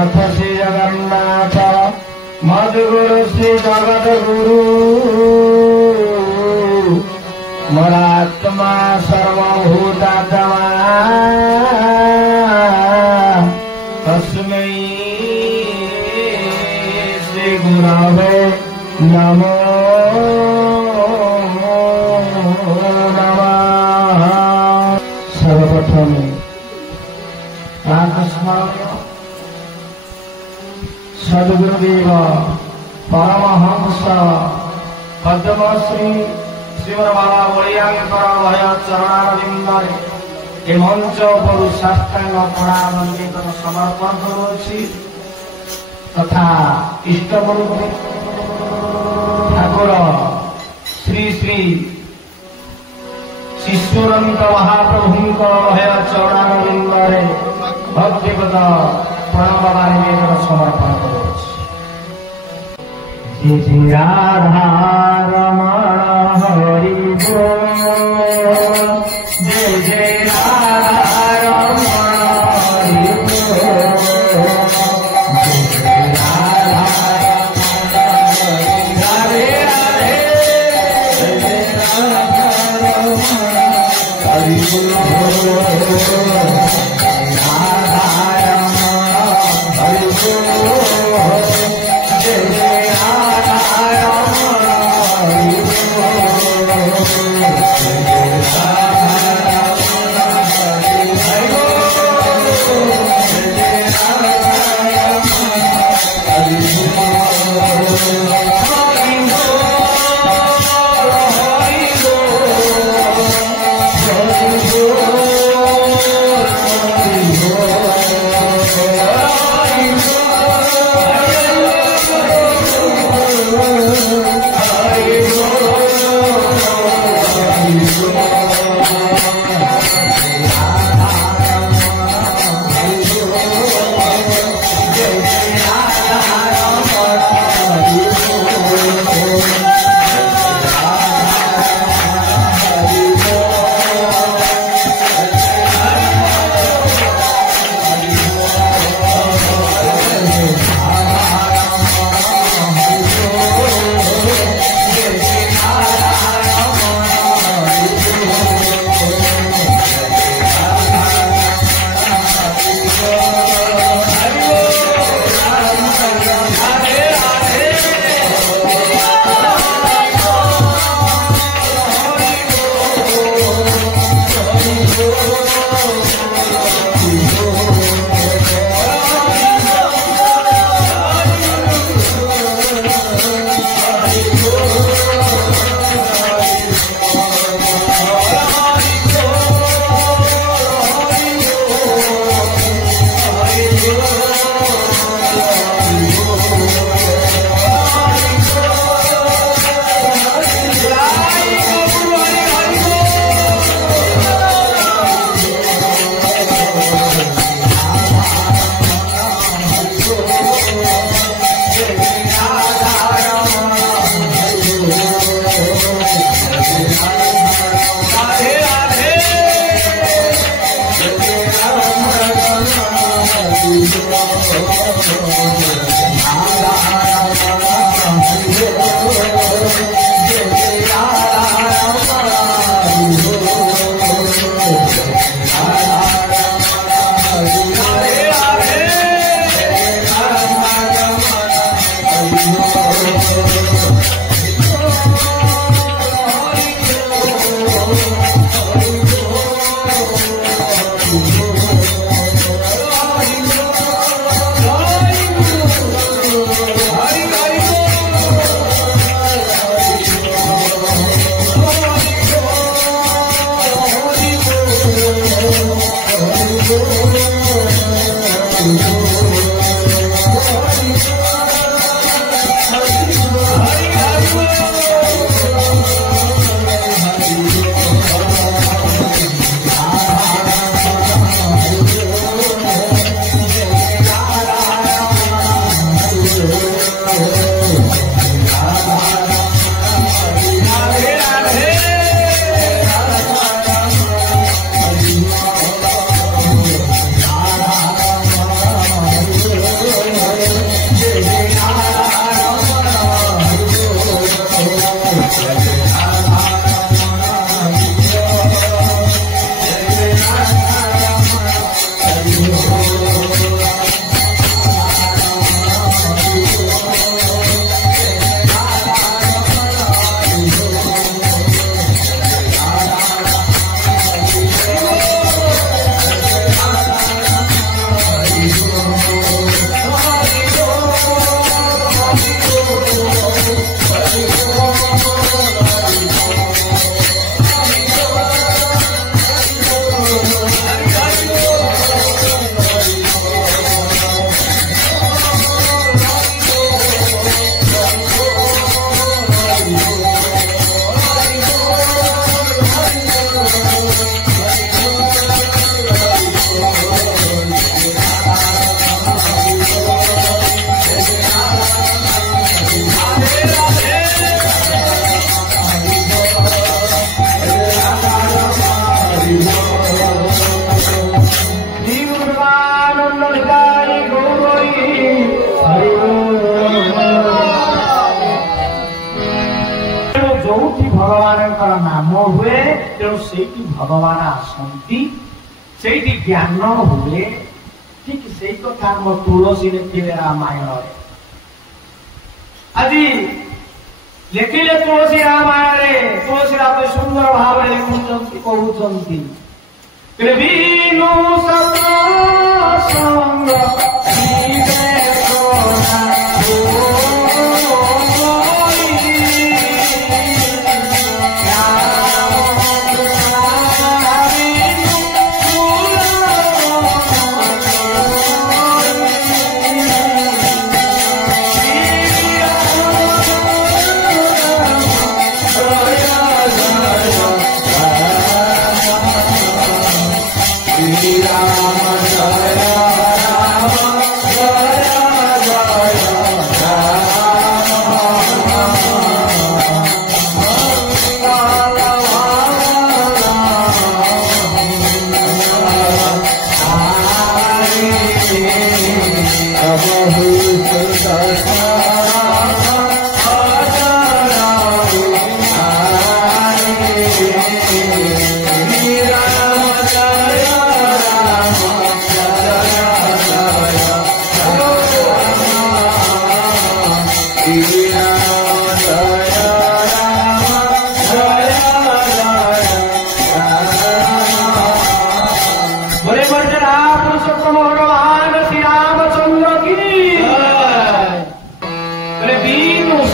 नाथ श्री जगन्नाथ मद्गुरु श्री जगत गुरु मरात्मा सर्वभूतात्मा तस्मै श्री गुरवे नमो नमः। सर्वप्रथमे सद्गुरुदेव परमहंस पद्मश्री श्रीमद बाबा बलियांकर भय चरणारविंदरे ए मंच पर साष्टांग प्रणाम निवेदन समर्पण करुछि तथा इष्टगुरु ठाकुर श्री श्री शिष्योरंत महाप्रभुंक भय चरणारविंदरे भक्तिपद प्रणाम बाबा निवेदन समर्पण करुछि। जय राधा रमण हरि बोल जय जय राधा रमण हरि बोल जय राधा राधे राधे जय राधा रमण हरि बोल राधा रमण हरि बोल जय जय राधा रमण हरि जोठी भगवान नाम हुए तेणु से भगवान आसती से ज्ञान हुए ठीक से कथा मो तुलसी लिखिले रामायण आज लिखिले तुलसी रामायण तुलसी राम सुंदर भाव लिखुंट कहते विनु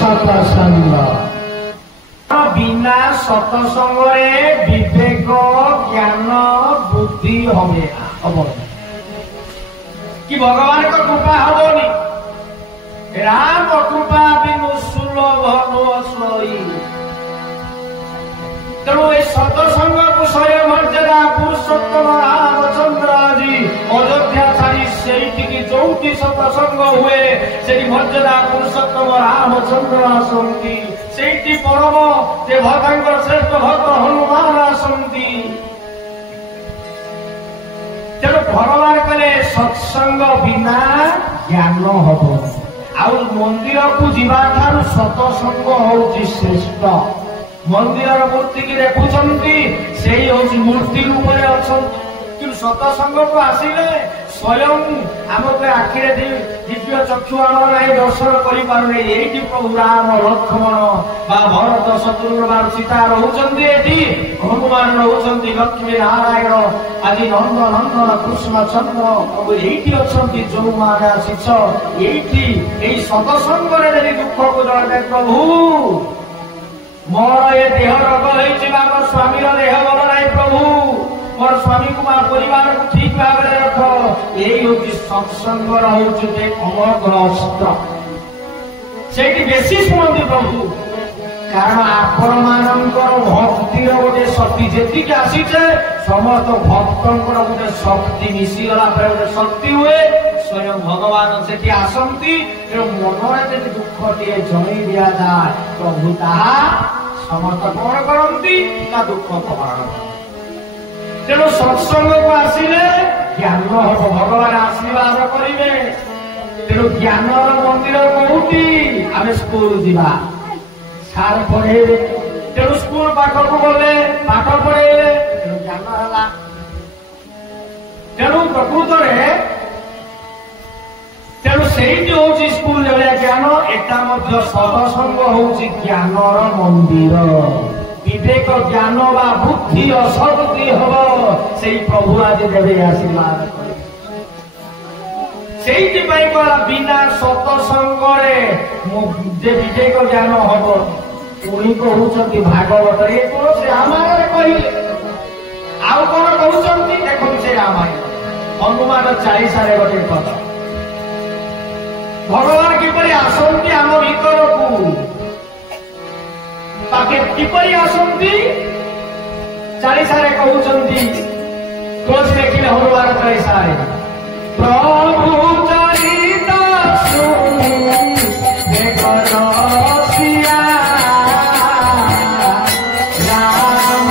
सत्संग बिना सत्संग विवेक ज्ञान बुद्धि हम कि भगवान का कृपा हबनी राम कृपा बिनु सुलभ तेणु ये सत्संग को शय मर्यादा पुरुषोत्तम रामचंद्र जी अयोध्या छाड़ी से जो सत्संग हुए से मर्यादा पुरुषोत्तम रामचंद्र आसती से परम जे भक्तर श्रेष्ठ भक्त हनुमान आसती तेणु भगवान कले सत्संग बिना ज्ञान हम आउ मंदिर को जीवा ठारू सत्संग हूँ श्रेष्ठ मंदिर मूर्ति की देखुंट से मूर्ति रूप कि सत्संग को आसिले स्वयं आमको आखिरे दिव्य चक्षु आम ना दर्शन करें ये प्रभु राम लक्ष्मण भरत शत्रुघ्न सीता रोचंती हनुमान रोचंती लक्ष्मी नारायण आदि नंद नंदन कृष्ण चंद्र प्रभु ये अच्छा जो माने आसीच ये सत्संग दुख को जड़े प्रभु मोर ये देह रोग हो स्वामी देह भल ना प्रभु मोर स्वामी को परिवार को ठीक भाव में रख यही हूँ सत्संग हूँ अमग्रस्त से बेसी शुणती प्रभु कारण आपण मान भक्तिर गोटे शक्ति जी आसीचे समस्त भक्त गोटे शक्ति मिशीगला गोटे शक्ति हुए स्वयं भगवान से आसती मन दुख टे जन दि जाए प्रभु ताहा समस्त कौन करती ना दुख करण तेणु सत्संग को आसिले ज्ञान हम भगवान आशीर्वाद करेंगे तेणु ज्ञान मंदिर कौटी आम स्कूल जावा सार पढ़े तेणु स्कूल पाठ को गले पाठ पढ़े तेणु ज्ञान है तेणु प्रकृत तेणु से स्कूल ज्ञान एटा सत्संग हूँ ज्ञान मंदिर विवेक ज्ञान व बुद्धि असक्ति हम से प्रभु आज देवे आशीर्वाद से बिना सत्संग विवेक ज्ञान हम पुणी कहते भागवत ये तुलसी रामायण कहले आउ कौन कहते देखते से रामायण हनुमान 40 गोटे पद भगवान किपरि आसती आम भीतर को ताके किपरि आसती 40 कहते तुलसी देखिले हनुमान 40 प्रभु चरित सुनि देखरसिया राम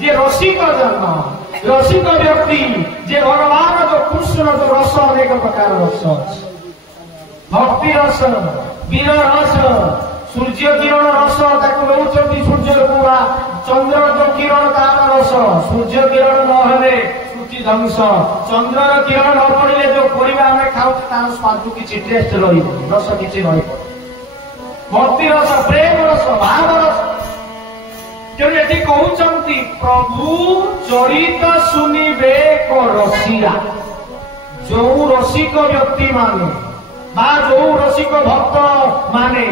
जे रसिक जन रसिक व्यक्ति जे भगवान जो कृष्ण जो रस अनेक प्रकार रस अच्छे भक्ति रस वीर रस सूर्य किरण रस ताकि सूर्य को चंद्र जो किरण तार रस सूर्य किरण नहेले सूची ध्वंस चंद्र किरण न पड़े जो परिवा आम खाऊ तार स्वाद किसी टेस्ट रस किसी भक्ति रस प्रेम रस भाव रस तेणु ये कहते प्रभु चरित शुणवे को रसिया जो रसिक व्यक्ति माने जो रसिक भक्त माने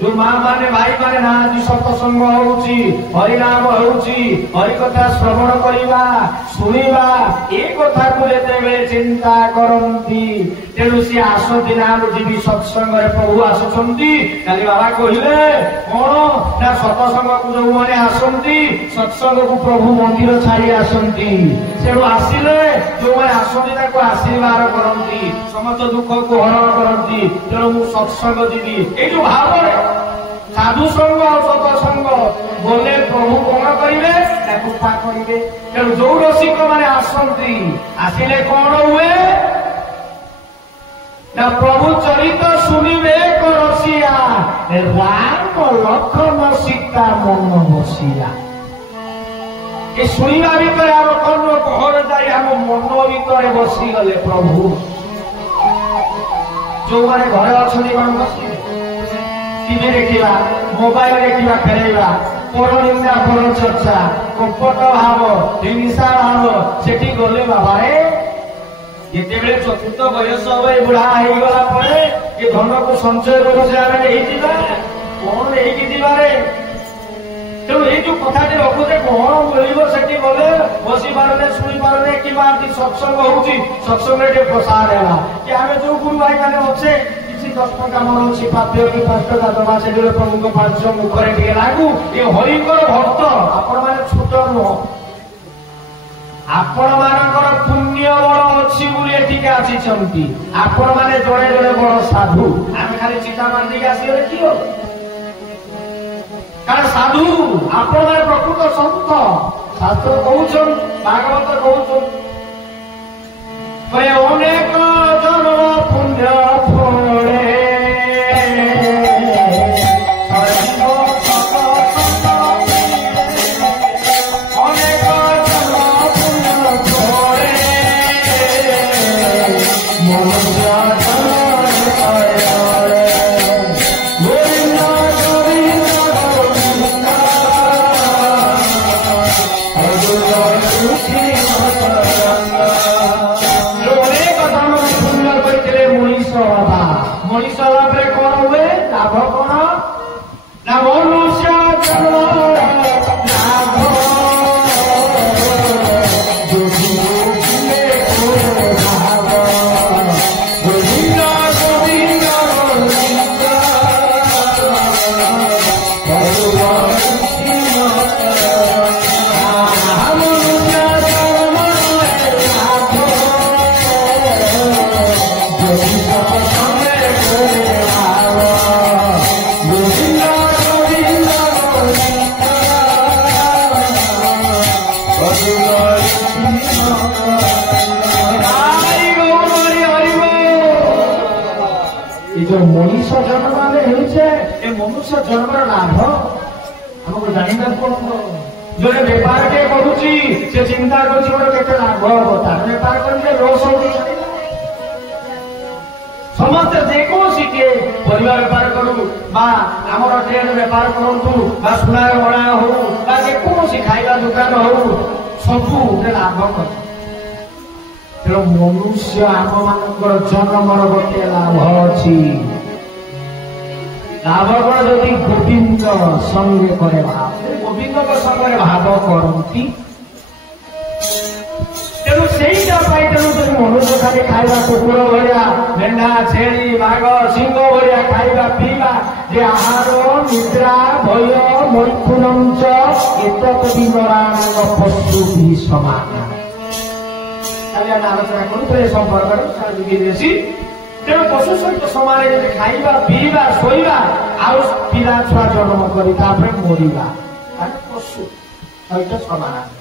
जो माँ माने भाई माने ना सत्संग होउची हरिनाम होउची हरिकथा श्रवण करिबा सुनिबा ए कथा को जेते बेले चिंता करंती तेणु सी आसती ना जीवी सत्संग रे प्रभु आसुचंती काली बाबा कहिले कोन ना सत्संग को जो माने आसंती सत्संग को प्रभु मंदिर छाड़ी आसंती तेणु आसिले जो माने आसंती ताको आशीर्वाद करंती समस्त दुख को हरण करंती तेणु मु सत्संग जीवी ए जो भाव रे साधु संग और सत्संग बोले प्रभु कौन करेंगे कृपा करेंगे तेणु जो रसिक मैंने आसती आसिले कौन हुए ना प्रभु चरित शुणवे को रसिया राम लखन सीता मन बसिया ये शुणा भितर आम कौन घर जाए आम मन भितर बसीगले प्रभु जो मैंने घर अच्छा बसिले टीवी देखा मोबाइल देखा फेरवा पर निंदा पर चर्चा कपट भाव हिंसा भाव से गले बाबा जिते चतुर्थ बयस हम ये बुढ़ा होगला ये धन को संचय कर कौन लेकिन तेणु ये जो कथा रखुचे कौन मिल से गले बसी पारे शुणी पारे कि सत्संग होत्संग प्रसार है कि आम जो गुरु भाई मैंने अच्छे 10 टका मन अच्छी प्राप्य कि 5 टका दवा से प्रभु 5 मुखरे टे लागू ये हरिकर भक्त आपण मैंने छोट नुह आपण मानकर पुण्य बड़ अच्छी बोली आसी आपण मैंने जड़े जड़े बड़ साधु आम खाली चिता मार आसगले कि कारण साधु आपण मैंने प्रकृत संत शास्त्र कहउछन भागवत कहउछन अनेक जन्म पुण्य फले मनुष्य जन्म मनुष्य जन्म लाभ हमको जानना पड़ो जो बेपार के करुच्ची से चिंता कर लाभ हम तार बेपार कर लॉस हो समस्त जेकोसी के परिवा बेपार करू आमर ट्रेन बेपार करूँ सुनार बड़ा हो जेकोसी खाଇବା दुकान हो सबू लाभ कर तेणु मनुष्य आम मान जन्मर गोटे लाभ अच्छी लाभ कौन जदि गोविंद संगे करे भाव गोविंद संगे भाव करती तेणु तेणु मनुष्य खाली खाଇବା कुकुर भाया मेढ़ा छेली बाघ सिंह भाया खाଇବା पीवा जे आहार निद्रा भय मैथुन एतक विवराण पशु भी समान आलोचना करूँ संपर्क विदेशी तेणु पशु सहित सामान खाଇବା पीवा शोवा आउ पिला छुआ जन्म कर मरवा ପଶୁ ସହିତ ସମାନ।